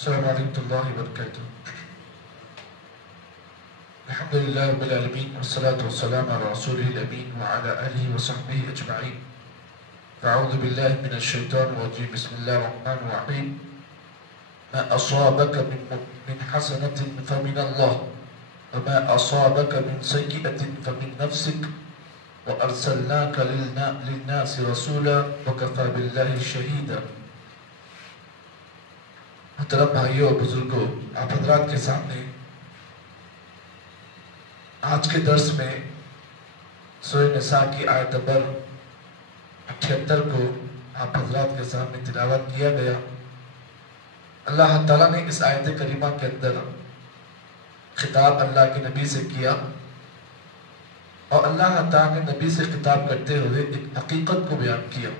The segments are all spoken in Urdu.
السلام علیکم اللہ وبرکاتہ. الحمدللہ رب العالمین والصلاة والسلام علی رسولہ الامین وعلی آلہ وصحبہ اجمعین. اعوذ باللہ من الشیطان الرجیم. بسم اللہ الرحمن الرحیم. ما اصابک من حسنۃ فمن اللہ وما اصابک من سیئۃ فمن نفسک وارسلناک للناس رسولا وکفی باللہ شہیدا. محترم بھائیوں اور بزرگوں، آپ حضرات کے سامنے آج کے درس میں سورہ نساء کی آیت نمبر 78 کو آپ حضرات کے سامنے تلاوت کیا گیا. اللہ تعالیٰ نے اس آیت کریمہ کے اندر خطاب اللہ کے نبی سے کیا، اور اللہ تعالیٰ نے نبی سے خطاب کرتے ہوئے ایک حقیقت کو بیان کیا.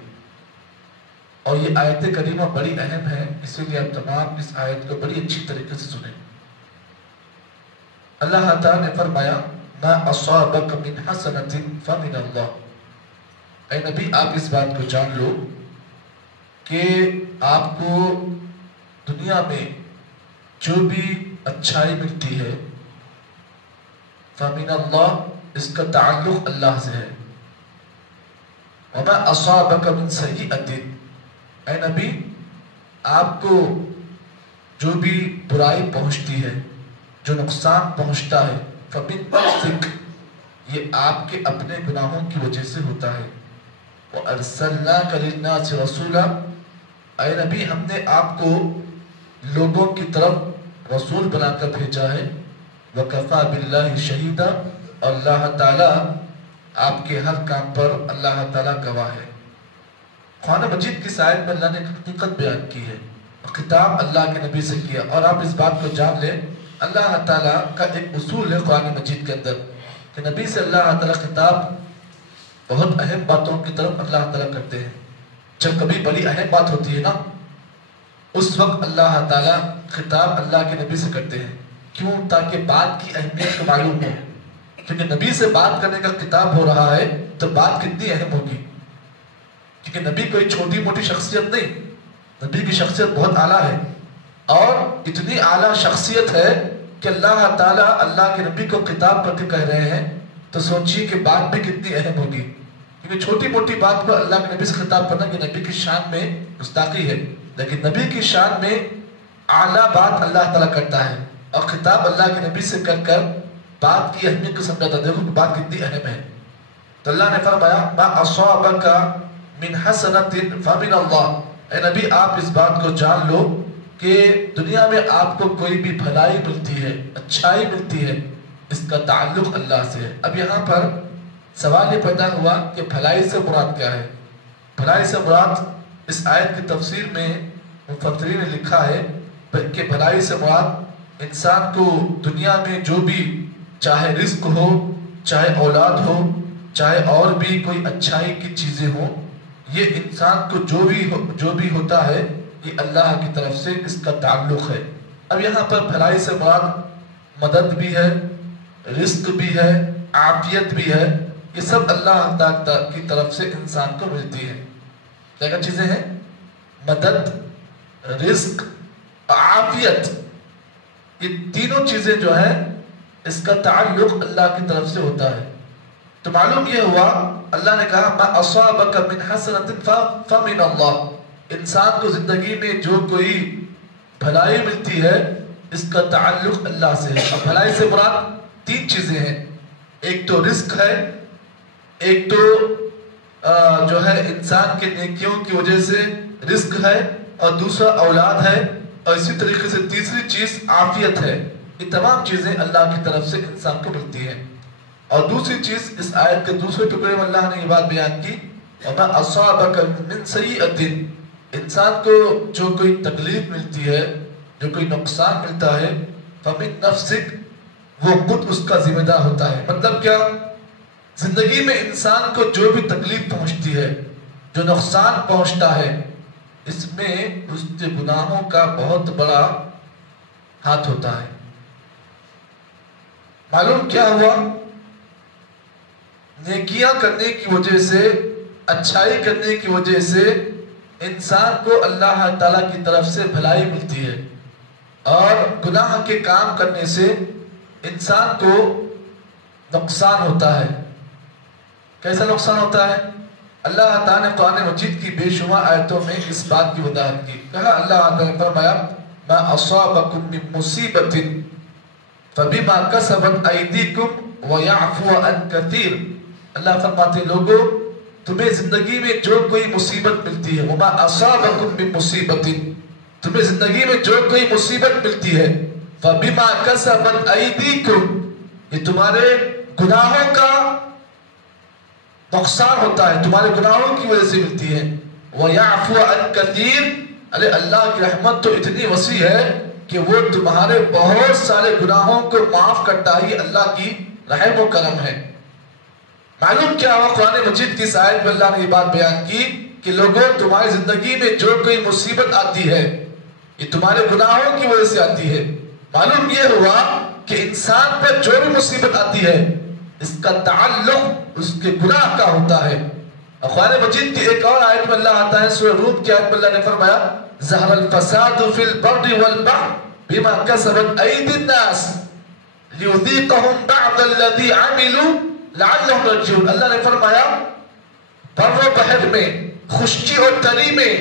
اور یہ آیت کریمہ بڑی اہم ہے، اسی لیے آپ تمام اس آیت کو بڑی اچھی طریقے سے سنیں. اللہ تعالیٰ نے فرمایا ما اصابک من حسنۃ فمن اللہ. اے نبی، آپ اس بات کو جان لو کہ آپ کو دنیا میں جو بھی اچھائی ملتی ہے فمن اللہ، اس کا تعلق اللہ سے ہے. وما اصابک من سیئۃ، اے نبی آپ کو جو بھی برائی پہنچتی ہے، جو نقصان پہنچتا ہے، فمن نفسک، یہ آپ کے اپنے گناہوں کی وجہ سے ہوتا ہے. وَأَرْسَلْنَاكَ لِلنَّاسِ رَسُولًا، اے نبی ہم نے آپ کو لوگوں کی طرف رسول بنا کر بھیجا ہے. وَكَفَى بِاللَّهِ شَهِيدًا، اللہ تعالیٰ آپ کے ہر کام پر اللہ تعالیٰ گواہ ہے. قرآن مجید کی آیت میں اللہ نے ایک حقیقت بیان کی ہے، خطاب اللہ کے نبی سے کیا. اور آپ اس بات کو جان لیں، اللہ تعالیٰ کا ایک اصول ہے قرآن مجید کے اندر کہ نبی سے اللہ تعالیٰ خطاب بہت اہم باتوں کی طرف اللہ تعالیٰ کرتے ہیں. جب کبھی بڑی اہم بات ہوتی ہے نا، اس وقت اللہ تعالیٰ خطاب اللہ کے نبی سے کرتے ہیں. کیوں؟ تاکہ بات کی اہمیت کو معلوم ہو. کیونکہ نبی سے بات کرنے کا خطاب ہو رہا ہے تو بات کتنی اہم ہوگی. کیونکہ نبی کوئی چھوٹی موٹی شخصیت نہیں، نبی کی شخصیت بہت اعلیٰ ہے، اور اتنی اعلیٰ شخصیت ہے کہ اللہ تعالیٰ اللہ کے نبی کو خطاب کر کے کہہ رہے ہیں، تو سوچیے کہ بات بھی کتنی اہم ہوگی. کیونکہ چھوٹی موٹی بات پر اللہ کے نبی سے خطاب کرنا یہ نبی کی شان میں گستاخی ہے، لیکن نبی کی شان میں اعلیٰ بات اللہ تعالیٰ کرتا ہے، اور خطاب اللہ کے نبی سے کر کر بات کی اہمیت کو سمجھاتا ہے. دیکھو کہ بات کتنی اہم ہے. تو اللہ نے فرمایا ما اصابک من حسنۃ فمن اللہ، اے نبی آپ اس بات کو جان لو کہ دنیا میں آپ کو کوئی بھی بھلائی ملتی ہے، اچھائی ملتی ہے، اس کا تعلق اللہ سے ہے. اب یہاں پر سوال یہ پیدا ہوا کہ بھلائی سے مراد کیا ہے؟ بھلائی سے مراد اس آیت کی تفسیر میں مفسرین نے لکھا ہے کہ بھلائی سے مراد انسان کو دنیا میں جو بھی، چاہے رزق ہو، چاہے اولاد ہو، چاہے اور بھی کوئی اچھائی کی چیزیں ہوں، یہ انسان کو جو بھی ہوتا ہے یہ اللہ کی طرف سے اس کا تعلق ہے. اب یہاں پر بھلائی سے مراد مدد بھی ہے، رزق بھی ہے، عافیت بھی ہے. یہ سب اللہ تعالیٰ کی طرف سے انسان کو ملتی ہے. کیا چیزیں ہیں؟ مدد، رزق، عافیت. یہ تینوں چیزیں جو ہیں اس کا تعلق اللہ کی طرف سے ہوتا ہے. تو معلوم یہ ہوا اللہ نے کہا ما اصابک من حسنۃ فمن اللہ، انسان کو زندگی میں جو کوئی بھلائی ملتی ہے اس کا تعلق اللہ سے ہے. اور بھلائی سے مراد تین چیزیں ہیں. ایک تو رزق ہے، ایک تو جو ہے انسان کے نیکیوں کی وجہ سے رزق ہے، اور دوسرا اولاد ہے، اور اسی طریقے سے تیسری چیز عافیت ہے. یہ تمام چیزیں اللہ کی طرف سے انسان کو ملتی ہیں. اور دوسری چیز اس آیت کے دوسرے ٹکڑے میں اللہ نے یہ بات بیان کی وَمَا أَصَابَكَ مِن سَيِّئَةٍ، انسان کو جو کوئی تکلیف ملتی ہے، جو کوئی نقصان ملتا ہے، فَمِن نَفْسِكَ، وہ خود اس کا ذمہ دار ہوتا ہے. مطلب کیا؟ زندگی میں انسان کو جو بھی تکلیف پہنچتی ہے، جو نقصان پہنچتا ہے، اس میں اس کے گناہوں کا بہت بڑا ہاتھ ہوتا ہے. معلوم کیا ہوا؟ نیکیاں کرنے کی وجہ سے، اچھائی کرنے کی وجہ سے انسان کو اللہ تعالیٰ کی طرف سے بھلائی ملتی ہے. اور گناہ کے کام کرنے سے انسان کو نقصان ہوتا ہے. کیسا نقصان ہوتا ہے؟ اللہ تعالیٰ نے قرآن مجید کی بے شمار آیتوں میں اس بات کی وضاحت کی. کہا اللہ تعالیٰ نے فرمایا ما اصابکم من مصیبت فبما کسبت ایدیکم ویعفو عن کثیر. اللہ فرماتے لوگو تمہیں زندگی میں جو کوئی مصیبت ملتی ہے، وما اصابکم من مصیبت، تمہیں زندگی میں جو کوئی مصیبت ملتی ہے، فبما کسبت ایدیکم، یہ تمہارے گناہوں کا نقصان ہوتا ہے، تمہارے گناہوں کی وجہ سے ملتی ہے. وَيَعْفُوَ عَنْ كَثِيرٍ، اللہ کی رحمت تو اتنی وسیع ہے کہ وہ تمہارے بہت سارے گناہوں کو معاف کرتا ہے. اللہ کی رحم و کرم ہے. معلوم کیا ہوا؟ قرآن مجید کی آیت میں اللہ نے یہ بات بیان کی کہ لوگوں تمہاری زندگی میں جو کوئی مصیبت آتی ہے یہ تمہارے گناہوں کی وجہ سے آتی ہے. معلوم یہ ہوا کہ انسان پر جو بھی مصیبت آتی ہے اس کا تعلق اس کے گناہ کا ہوتا ہے. قرآن مجید کی ایک اور آیت میں اللہ آتا ہے، سورہ روم کی آیت میں اللہ نے فرمایا ظہر الفساد فی البر والبحر بما کسبت ایدی الناس لیذیقہم بعض الذی عملوا لعلہم یرجعون. اللہ نے فرمایا بر و بحر میں، خشکی اور تری میں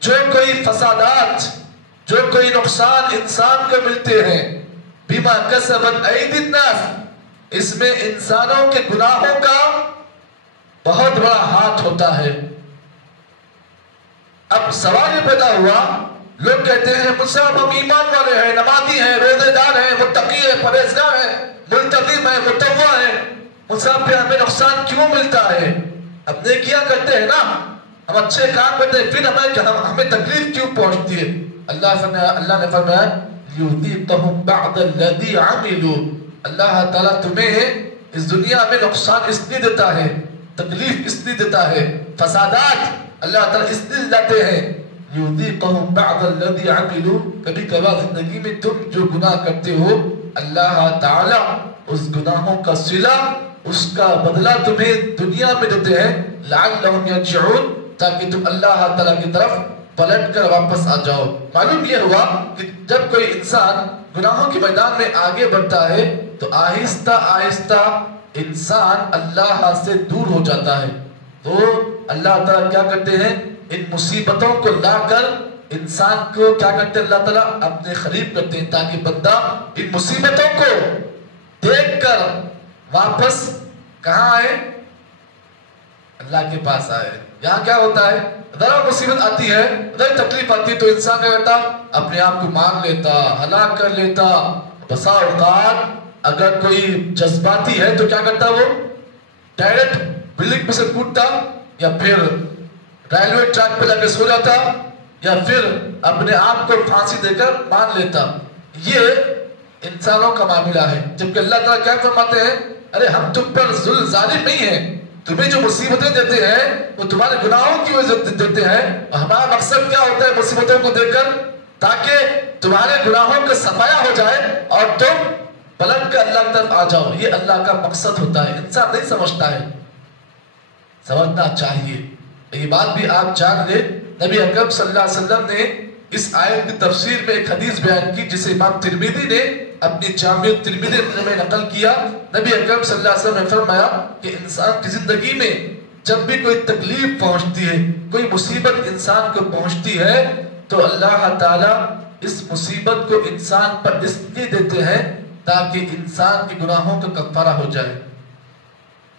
جو کوئی فسادات، جو کوئی نقصان انسان کو ملتے ہیں، بما کسبت ایدی الناس، اس میں انسانوں کے گناہوں کا بہت بڑا ہاتھ ہوتا ہے. اب سوال یہ پیدا ہوا، لوگ کہتے ہیں مصعب ہم ایمان والے ہیں، نمازی ہیں، روزے دار ہیں، متقی ہیں، پرہیزگار ہیں، ملتزم ہیں، متوع ہیں، مصعب پہ ہمیں نقصان کیوں ملتا ہے؟ اب نیکیاں کرتے ہیں نا، ہم اچھے کام کرتے ہیں، پھر ہمیں تکلیف کیوں پہنچتی ہے؟ اللہ نے فرمایا لیذیقہم بعض الذی عملوا، اللہ تعالیٰ تمہیں اس دنیا میں نقصان اس لیے دیتا ہے، تکلیف اس لیے دیتا ہے، فسادات اللہ تعالیٰ اس لیے لاتے ہیں لیذیقہم بعض الذی عملوا. کبھی کبھار زندگی میں تم جو گناہ کرتے ہو اللہ تعالیٰ اس گناہوں کا صلہ، اس کا بدلہ تمہیں دنیا میں دیتے ہیں لعلہم یرجعون، تاکہ تم اللہ تعالیٰ کی طرف پلٹ کر واپس آ جاؤ. معلوم یہ ہوا کہ جب کوئی انسان گناہوں کے میدان میں آگے بڑھتا ہے تو آہستہ آہستہ انسان اللہ سے دور ہو جاتا ہے. تو اللہ تعالیٰ کیا کرتے ہیں؟ ان مصیبتوں کو لا کر انسان کو کیا کرتے ہیں؟ اللہ تعالیٰ اپنے قریب کرتے ہیں تاکہ بندہ ان مصیبتوں کو دیکھ کر واپس کہاں آئے؟ اللہ کے پاس آئے. یہاں کیا ہوتا ہے؟ ذرا مصیبت آتی ہے، ذرا تکلیف آتی ہے تو انسان کیا کرتا؟ اپنے آپ کو مار لیتا، ہلاک کر لیتا. بسا اوقات اگر کوئی جذباتی ہے تو کیا کرتا؟ وہ ڈائریکٹ بلڈنگ پہ سے کودتا، یا پھر ریلوے ٹریک پہ لے کے سو جاتا، یا پھر اپنے آپ کو پھانسی دے کر مان لیتا. یہ انسانوں کا معاملہ ہے. جبکہ اللہ تعالیٰ کیا فرماتے ہیں؟ ارے ہم تم پر ظالم نہیں ہیں، تمہیں جو مصیبتیں دیتے ہیں وہ تمہارے گناہوں کی وجہ سے دیتے ہیں. اور ہمارا مقصد کیا ہوتا ہے مصیبتوں کو دیکھ کر؟ تاکہ تمہارے گناہوں کا صفایا ہو جائے اور تم پلٹ کر اللہ کی طرف آ جاؤ. یہ اللہ کا مقصد ہوتا ہے. انسان نہیں سمجھتا ہے، سمجھنا چاہیے. یہ بات بھی آپ جان لیں. نبی اکرم صلی اللہ علیہ وسلم نے اس آیت کی تفسیر میں ایک حدیث بیان کی جسے امام ترمذی نے اپنی جامع ترمذی میں نقل کیا. نبی اکرم صلی اللہ علیہ وسلم نے فرمایا کہ انسان کی زندگی میں جب بھی کوئی تکلیف پہنچتی ہے، کوئی مصیبت انسان کو پہنچتی ہے، تو اللہ تعالیٰ اس مصیبت کو انسان پر اس لیے دیتے ہیں تاکہ انسان کے گناہوں کا کفارہ ہو جائے.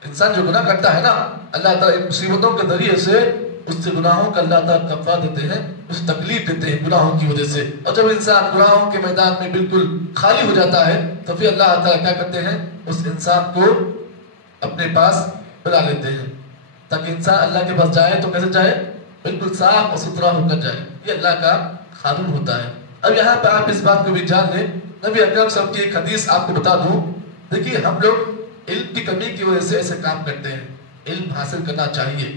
انسان جو گناہ کرتا ہے نا، اللہ تعالیٰ ان مصیبتوں کے ذریعے سے اس سے گناہوں کا اللہ تعالیٰ کفارہ دیتے ہیں، اس تکلیف دیتے ہیں گناہوں کی وجہ سے. اور جب انسان گناہوں کے میدان میں بالکل خالی ہو جاتا ہے تو پھر اللہ تعالیٰ کیا کرتے ہیں؟ اس انسان کو اپنے پاس بلا لیتے ہیں تاکہ انسان اللہ کے پاس جائے تو کیسے جائے؟ بالکل صاف اور ستھرا ہو کر جائے. یہ اللہ کا قانون ہوتا ہے. اب یہاں پہ آپ اس بات کو بھی جان لیں. نبی اکرم صلی اللہ علیہ وسلم کی ایک حدیث آپ کو بتا دوں. دیکھیے ہم لوگ علم کی کمی کی وجہ سے ایسے کام کرتے ہیں. علم حاصل کرنا چاہیے،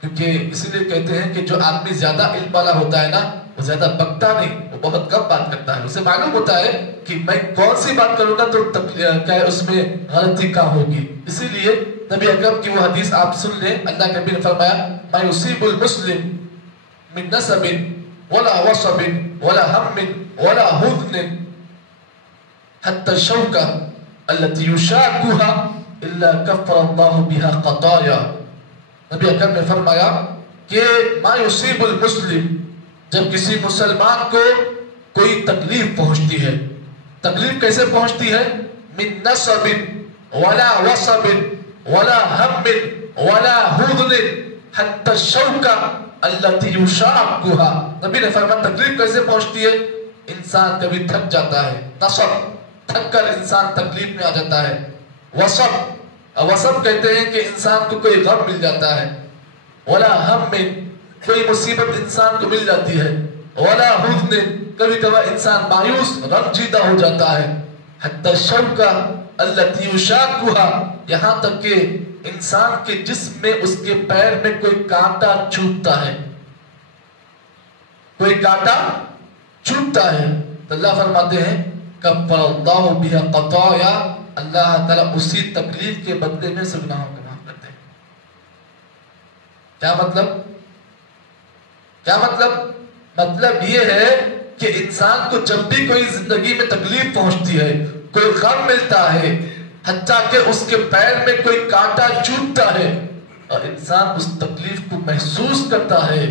کیونکہ اسی لیے کہتے ہیں کہ جو آدمی زیادہ علم والا ہوتا ہے نا وہ زیادہ بکتا نہیں، وہ بہت کم بات کرتا ہے. اسے معلوم ہوتا ہے کہ میں کون سی بات کروں گا تو کیا اس میں غلطی کہاں ہوگی. اسی لیے نبی اکرم کی وہ حدیث آپ سن لیں. اللہ کے نبی نے فرمایا ما یصیب المسلم من نصب ولا وصب ولا هم ولا حزن حتى الشوكة التي يشاكها إلا كفر الله بها خطايا. نبی اکرم نے فرمایا کہ ما یصیب المسلم، جب کسی مسلمان کو کوئی تکلیف پہنچتی ہے، تکلیف کیسے پہنچتی ہے؟ من نصب ولا وصب ولا هم ولا حزن حتى الشوكة التي يشاكها. نبی نے فرمایا تکلیف کیسے پہنچتی ہے؟ انسان کبھی تھک جاتا ہے، نصب تھک کر انسان تکلیف میں آ جاتا ہے، وصب کہتے ہیں کہ انسان کو کوئی غم مل جاتا ہے، ولا ہم کوئی مصیبت انسان کو مل جاتی ہے، ولا حزن کبھی کبھار انسان مایوس رنجیدہ ہو جاتا ہے، حتی الشوکہ التی یشاکها، یہاں تک کہ انسان کے جسم میں اس کے پیر میں کوئی کانٹا چوبتا ہے، کوئی کانٹا چوبتا ہے، تو اللہ فرماتے ہیں کفر اللہ بها خطایا، اللہ تعالیٰ اسی تکلیف کے بدلے میں سے گناہوں کو معاف کرتے ہیں. کیا مطلب؟ کیا مطلب؟ مطلب یہ ہے کہ انسان کو جب بھی کوئی زندگی میں تکلیف پہنچتی ہے، کوئی غم ملتا ہے، حتیٰ کہ اس کے پیر میں کوئی کانٹا چوبتا ہے اور انسان اس تکلیف کو محسوس کرتا ہے،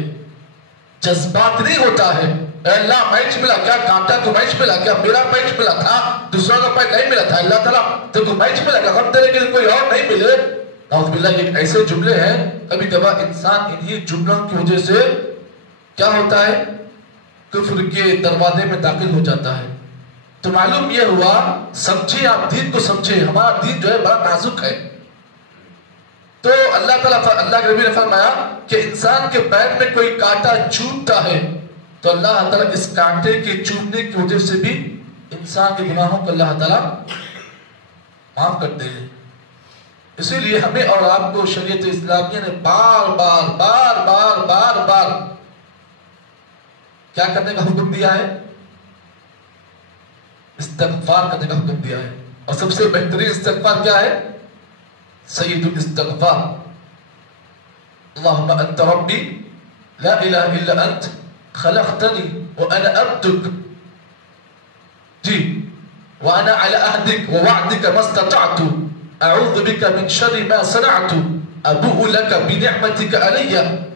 جذبات نہیں ہوتا ہے اے اللہ میچ ملا کیا، کانٹا کو میچ ملا کیا، میرا میچ ملا تھا، دوسرا کا میچ نہیں ملا تھا، اللہ تعالیٰ تو کو میچ ملا کیا، غم تیرے کے کوئی اور نہیں ملے. نعوذ باللہ یہ ایسے جملے ہیں، کبھی کبھار انسان انہی جملوں کی وجہ سے کیا ہوتا ہے، کفر کے دروازے میں داخل ہو جاتا ہے. تو معلوم یہ ہوا، سمجھے آپ دین کو سمجھے، ہمارا دین جو ہے بڑا نازک ہے. تو اللہ تعالیٰ اللہ کے نبی نے فرمایا کہ انسان کے پیر میں کوئی کانٹا چوبتا ہے تو اللہ تعالیٰ اس کانٹے کے چوبنے کی وجہ سے بھی انسان کے گناہوں کو اللہ تعالیٰ معاف کرتے ہیں. اسی لیے ہمیں اور آپ کو شریعت اسلامیہ نے بار بار بار بار بار بار کیا کرنے کا حکم دیا ہے؟ استغفار کرنے کا حکم دیا ہے. اور سب سے بہترین استغفار کیا ہے؟ سید الاستغفار. اللہم انت ربی لا الہ الا انت خلقتنی وانا عبدک جی وانا على عهدك ووعدك ما استطعت اعوذ بك من شر ما صنعت ابوء لك بنعمتك علي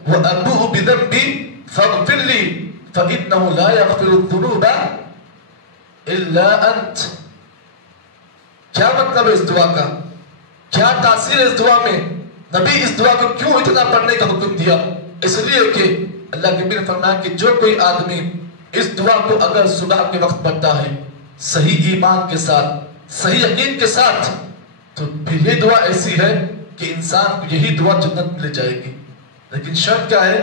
وابوء بذنبي فاغفر لي فانه لا يغفر الذنوب الا انت. کیا مطلب ہے اس دعا کا؟ کیا تاثیر ہے اس دعا میں؟ نبی اس دعا کو کیوں اتنا پڑھنے کا حکم دیا؟ اس لیے کہ اللہ کے نبی نے فرمایا کہ جو کوئی آدمی اس دعا کو اگر صبح کے وقت پڑھتا ہے صحیح ایمان کے ساتھ، صحیح یقین کے ساتھ، تو پھر یہ دعا ایسی ہے کہ انسان کو یہی دعا جنت میں لے جائے گی. لیکن شرط کیا ہے؟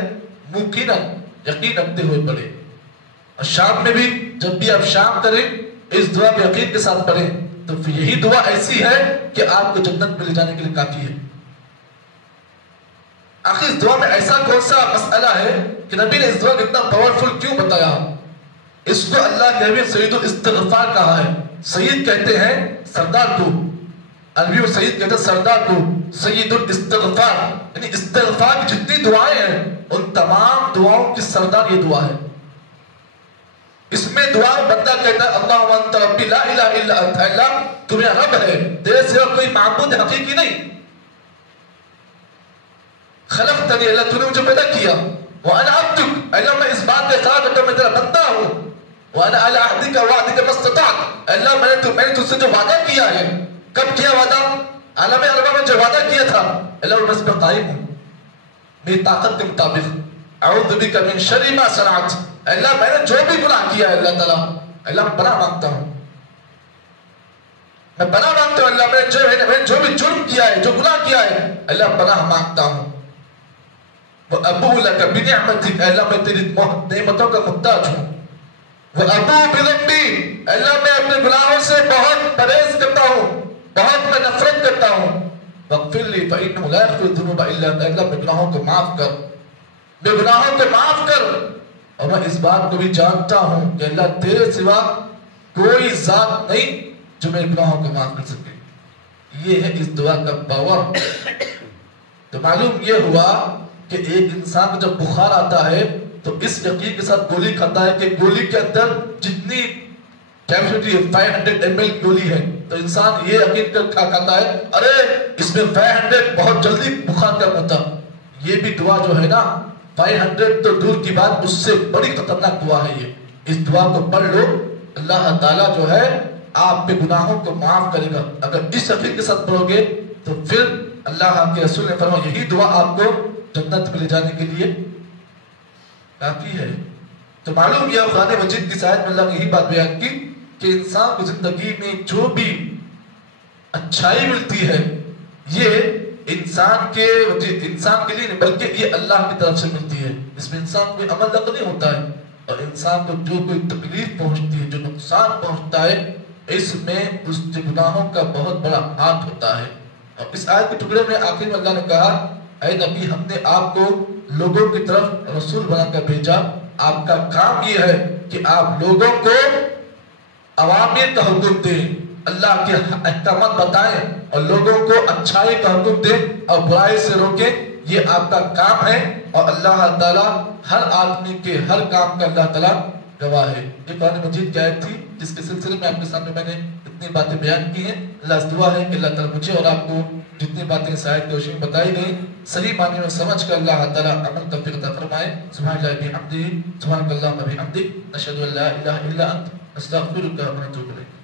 ممکناً یقین رکھتے ہوئے پڑھیں. اور شام میں بھی جب بھی آپ شام کریں اس دعا پہ یقین کے ساتھ پڑھیں تو پھر یہی دعا ایسی ہے کہ آپ کو جنت میں لے جانے کے لیے کافی ہے. آخر اس دعا میں ایسا کون سا مسئلہ ہے کہ نبی نے اس دعا کو اتنا پاورفل کیوں بتایا؟ اس کو اللہ کے نبی سید الاستغفار کہا ہے. سید کہتے ہیں سردار کو، عربی میں سید کہتے ہیں سردار کو، سید الاستغفار، یعنی استغفار کی جتنی دعائیں ہیں ان تمام دعاؤں کی سردار یہ دعا ہے. اس میں دعا بندہ کہتا ہے اللہم انت ربی لا الہ الا انت، اللہ تو میرا رب ہے، تیرے سوا کوئی معبود حقیقی نہیں. خلقتنی، اللہ تو نے مجھے پیدا کیا، وانا عبدک، اللہ میں اس بات کا اقرار کرتا ہوں میں تیرا بندہ ہوں، وانا علی عہدک وعدک ما استطعت، اللہ میں نے تجھ سے جو وعدہ کیا ہے، کب کیا وعدہ؟ عالم ارواح میں جو وعدہ کیا تھا اللہ میں اس پر قائم ہوں میری طاقت کے مطابق. اعوذ بک من شر ما صنعت، اللہ میں نے جو بھی گناہ کیا ہے اللہ تعالیٰ، اللہ میں پناہ مانگتا ہوں، میں پناہ مانگتا ہوں اللہ میں جو بھی جرم کیا ہے، جو گناہ کیا ہے اللہ پناہ مانگتا ہوں. وَأَبُوءُ لَكَ بِنِعْمَتِكَ، اللہ میں تیری نعمتوں کا محتاج ہوں. وَأَبُوءُ بِذَنبِي، اللہ میں اپنے گناہوں سے بہت پرہیز کرتا ہوں، بہت میں نفرت کرتا ہوں. وَاغْفِرْ لِي فَإِنَّهُ لَا يَغْفِرُ الذُّنُوبَ إِلَّا أَنْتَ، اللہ میں گناہوں کو معاف کر، میں گناہوں کو معاف کر. اور میں اس بات کو بھی جانتا ہوں کہ اللہ تیرے سوا کوئی ذات نہیں جو میرے گناہوں کو معاف کر سکے. یہ ہے اس دعا کا پاور. تو معلوم یہ ہوا کہ ایک انسان کو جب بخار آتا ہے تو اس یقین کے ساتھ گولی کھاتا ہے کہ گولی کے اندر جتنی کیپیسٹی 500 ml گولی ہے، تو انسان یہ یقین کر کھاتا ہے ارے اس میں 500 بہت جلدی بخار کم ہوتا. یہ بھی دعا جو ہے نا 500 تو دور کی بات، اس سے بڑی خطرناک دعا ہے یہ. اس دعا کو پڑھ لو، اللہ تعالیٰ جو ہے آپ کے گناہوں کو معاف کرے گا. اگر اس یقین کے ساتھ پڑھو گے تو پھر اللہ کے رسول نے فرمایا یہی دعا آپ کو جنت میں لے جانے کے لیے کافی ہے. تو معلوم کیا قرآن مجید کی آیت میں اللہ نے یہی بات بیان کی کہ انسان کو زندگی میں جو بھی اچھائی ملتی ہے یہ انسان کے لیے نہیں بلکہ یہ اللہ کی طرف سے ملتی ہے. اس میں انسان کوئی عمل لگ نہیں ہوتا ہے، اور انسان کو جو کوئی تکلیف پہنچتی ہے، جو نقصان پہنچتا ہے، اس میں اس کے گناہوں کا بہت بڑا ہاتھ ہوتا ہے. اور اس آیت کے ٹکڑے میں آخر میں اللہ نے کہا اے نبی ہم نے آپ کو لوگوں کی طرف رسول بنا کر بھیجا. آپ کا کام یہ ہے کہ آپ لوگوں کو اوامر کا حکم دیں، اللہ کے احکامات بتائیں، اور لوگوں کو اچھائی کا حکم دیں اور برائی سے روکیں. یہ آپ کا کام ہے، اور اللہ تعالیٰ ہر آدمی کے ہر کام کا اللہ تعالیٰ گواہ ہے. یہ قرآن مجید کی آیت تھی جس کے سلسلے میں آپ کے سامنے میں نے اتنی باتیں بیان کی ہیں. اللہ سے دعا ہے کہ اللہ تعالیٰ مجھے اور آپ کو جتنی باتیں اس آیت کی روشنی میں بتائی گئی صحیح معنی میں سمجھ کر اللہ تعالیٰ عمل توفیق عطا فرمائے. سبحان اللہ بحمدہ، سبحانک اللہم وبحمدک، نشہد ان لا الہ الا انت، نستغفرک ونتوب الیک.